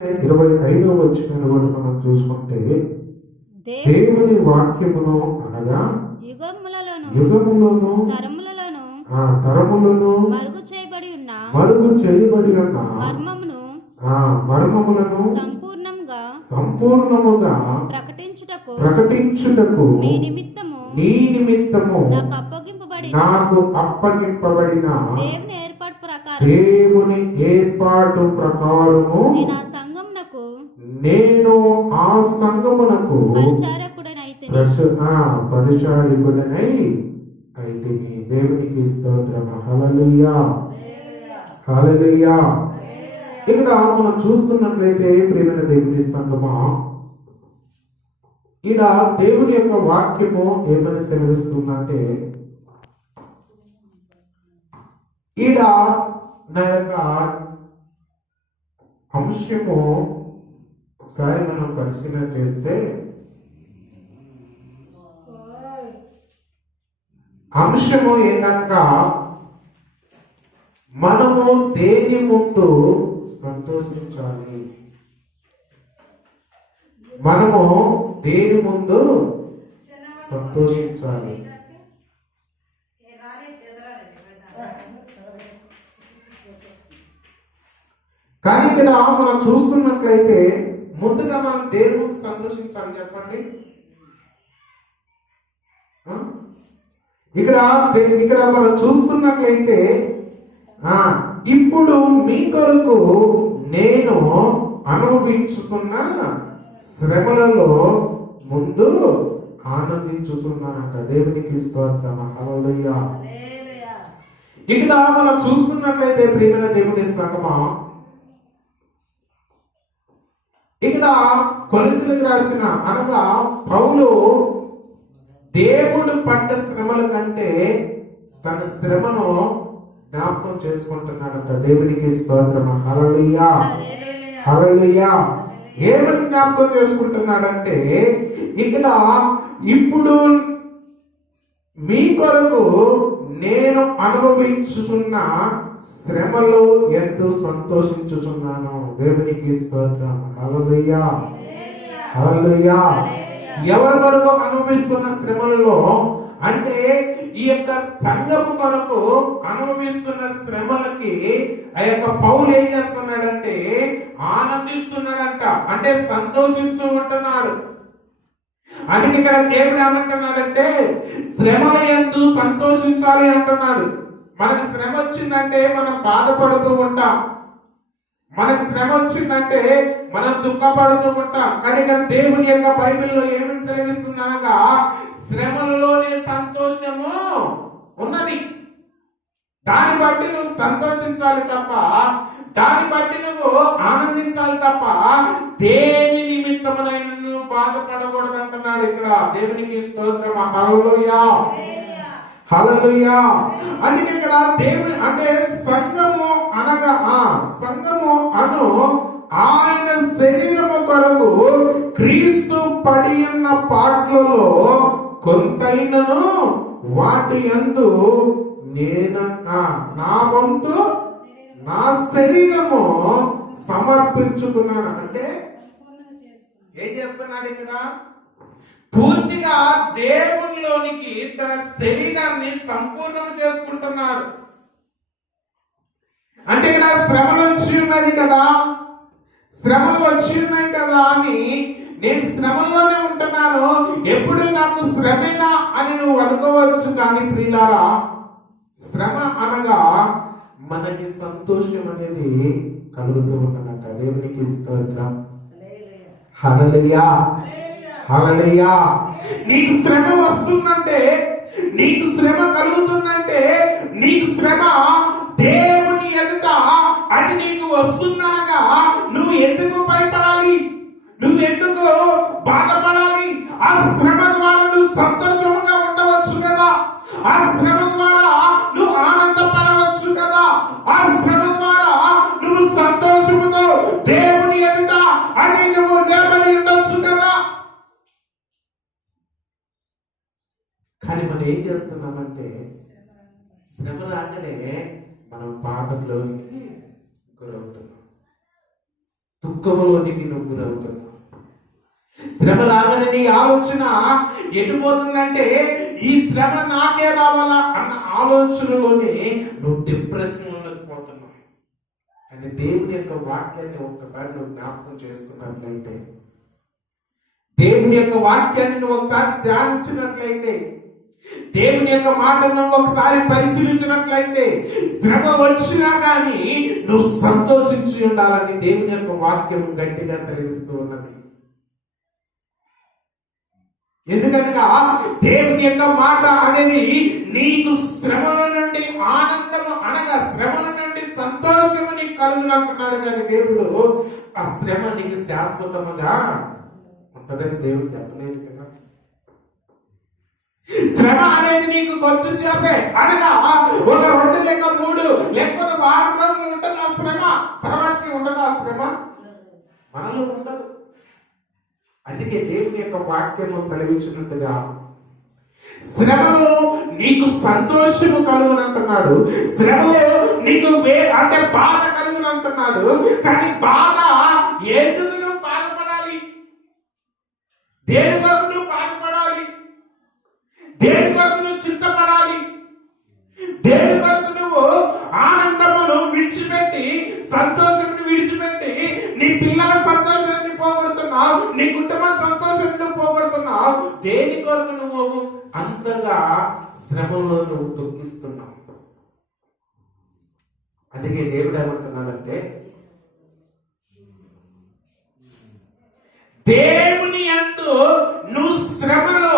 ఇరవై ఐదవ వచ్చిన కూడా మనం చూసుకుంటే దేవు దేవుని వాక్యమును అనగా యుగములలోను యుగములను తరములలోను ఆ తరములను మరుగు చేయబడి ఉన్న మరుగు చేయబడి ఉన్న మర్మమును ఆ మర్మములను సంపూర్ణంగా సంపూర్ణముగా ప్రకటించుటకు ప్రకటించుటకు మీ నిమిత్తము నీ నిమిత్తము నాకు అప్పగింపబడిన నాకు అప్పగింపబడిన దేవుని ఏర్పాటు ప్రకారం దేవుని ఏర్పాటు ప్రకారము నేను నేను ఆ సంగమునకు పరిచారికుడనై అయితే దేవునికి స్తోత్రం హల్లెలూయా. హల్లెలూయా. ఇక్కడ మనం చూస్తున్నట్లయితే ప్రేమైన దేవుని సంగమా ఈడ దేవుని యొక్క వాక్యము ఏమని సెలవిస్తుందంటే ఈడ నా యొక్క అంశము ఒకసారి మనం పరిశీలన చేస్తే అంశము ఏంటనగా మనము దేని ముందు సంతోషించాలి? మనము దేని ముందు సంతోషించాలి? కానీ ఇక్కడ మనం చూస్తున్నట్లయితే ముందుగా మనం దేని ముందు సంతోషించాలి చెప్పండి? ఇక్కడ ఇక్కడ మనం చూస్తున్నట్లయితే ఇప్పుడు మీ కొరకు నేను అనుభవించుతున్న శ్రమలలో ముందు ఆనందించుతున్నానంట. దేవునికి స్తోత్రం ఇక్కడ మనం చూస్తున్నట్లయితే ప్రియమైన దేవుని సంగమా ఇక్కడ కొలతలకు రాసిన అనగా పౌలు దేవుడు పడ్డ శ్రమల కంటే తన శ్రమను జ్ఞాపకం చేసుకుంటున్నాడంట. దేవునికి స్తోత్రం హల్లెలూయా. హల్లెలూయా. ఏమని జ్ఞాపకం చేసుకుంటున్నాడంటే ఇక్కడ ఇప్పుడు మీ కొరకు నేను అనుభవించుతున్న శ్రమలో ఎంతో సంతోషించుచున్నాను. దేవునికి స్తోత్రం. హల్లెలూయా. హల్లెలూయా. ఎవరి కొరకు అనుభవిస్తున్న శ్రమలలో అంటే ఈ యొక్క సంఘము కొరకు అనుభవిస్తున్న శ్రమలకి ఆ యొక్క పౌలు ఏం చేస్తున్నాడంటే ఆనందిస్తున్నాడంట. అంటే సంతోషిస్తు అందుకే ఇక్కడ దేవుడు ఏమంటున్నాడంటే శ్రమల ఎందు సంతోషించాలి అంటున్నాడు. మనకు శ్రమ వచ్చిందంటే మనం బాధపడుతూ ఉంటాం. మనకు శ్రమ వచ్చిందంటే మనం దుఃఖపడుతూ ఉంటాం. కానీ ఇక్కడ దేవుని యొక్క బైబిల్లో ఏమి సెలవిస్తుంది అనగా శ్రమలలోనే సంతోషము ఉన్నది. దాన్ని బట్టి నువ్వు సంతోషించాలి తప్ప దాన్ని బట్టి నువ్వు ఆనందించాలి తప్ప దే అంటున్నాడు ఇక్కడ. దేవునికి స్తోత్రం. హల్లెలూయా. అందుకే ఇక్కడ దేవుని అంటే సంఘము అనగా ఆ సంఘము అను ఆయన శరీరము కొరకు క్రీస్తు పడి ఉన్న పాటలలో కొంతైనను వాటి యందు నేను ఆ, నా వంతు నా శరీరము సమర్పించుకున్నాను. అంటే ఏం చేస్తున్నాడు ఇక్కడ? పూర్తిగా దేవునిలోనికి తన శరీరాన్ని సంపూర్ణం చేసుకుంటున్నాడు. అంటే ఇక్కడ శ్రమలు వచ్చి ఉన్నది కదా. శ్రమలు వచ్చి ఉన్నాయి కదా అని నేను శ్రమల్లోనే ఉంటున్నాను. ఎప్పుడు నాకు శ్రమేనా అని నువ్వు అనుకోవచ్చు కానీ ప్రియులారా శ్రమ అనగా మనకి సంతోషం అనేది కలుగుతూ ఉంటుందంట. దేవునికి స్తోత్రం. నీకు శ్రమ వస్తుందంటే నీకు శ్రమ కలుగుతుందంటే నీకు శ్రమ దేవుని ఎదుట అది నీకు వస్తుందనగా నువ్వు ఎందుకు భయపడాలి? నువ్వు ఎందుకు బాధ ఏం చేస్తున్నామంటే శ్రమ రాగానే మనం పాపంలోనికి గురవుతున్నాం. దుఃఖంలోనికి నువ్వు గురవుతున్నావు శ్రమ రాగానే నీ ఆలోచన ఎటుపోతుందంటే ఈ శ్రమ నాకే రావాలా అన్న ఆలోచనలోనే నువ్వు డిప్రెషన్లోకి పోతున్నావు. కానీ దేవుని యొక్క వాక్యాన్ని ఒక్కసారి నువ్వు జ్ఞాపకం చేసుకున్నట్లయితే దేవుని యొక్క వాక్యాన్ని నువ్వు ఒకసారి ధ్యానించినట్లయితే దేవుని యొక్క మాటను ఒకసారి పరిశీలించినట్లయితే శ్రమ వచ్చినా కానీ నువ్వు సంతోషించి ఉండాలని దేవుని యొక్క వాక్యం గట్టిగా సెలవిస్తూ ఉన్నది. ఎందుకనగా దేవుని యొక్క మాట అనేది నీకు శ్రమల నుండి ఆనందము అనగా శ్రమల నుండి సంతోషము నీకు కలుగునంటున్నాడు కానీ దేవుడు ఆ శ్రమ నీకు శాశ్వతముగా ఉంటుందని దేవుడు చెప్పలేదు కదా. శ్రమ అనేది నీకు కొద్దిసేపే అనగా ఒక రెండు లేక మూడు లేకపోతే వారం రోజులు ఉంటుంది ఆ శ్రమ? తర్వాతకి ఉండదు ఆ శ్రమ? మనలో ఉండదు. అందుకే దేవుని యొక్క వాక్యము సెలవించినట్టుగా శ్రమలో నీకు సంతోషము కలుగునంటున్నాడు. శ్రమలో నీకు వే అంటే బాధ కలుగు కానీ బాధ ఎందుకు నువ్వు బాధపడాలి దేని కొరకు నువ్వు బాధపడాలి దేని కొరకు నువ్వు చింతపడాలి దేని కొరకు నువ్వు ఆనందమును విడిచిపెట్టి సంతోషాన్ని విడిచిపెట్టి నీ పిల్లల సంతోషాన్ని పోగొడుతున్నావు నీ కుటుంబ సంతోషాన్ని నువ్వు పోగొడుతున్నావు దేని కొరకు నువ్వు విధంగా శ్రమంలో నువ్వు దుఃఖిస్తున్నావు అందుకే దేవుడు ఏమంటున్నాడంటే దేవుని అందు నువ్వు శ్రమలో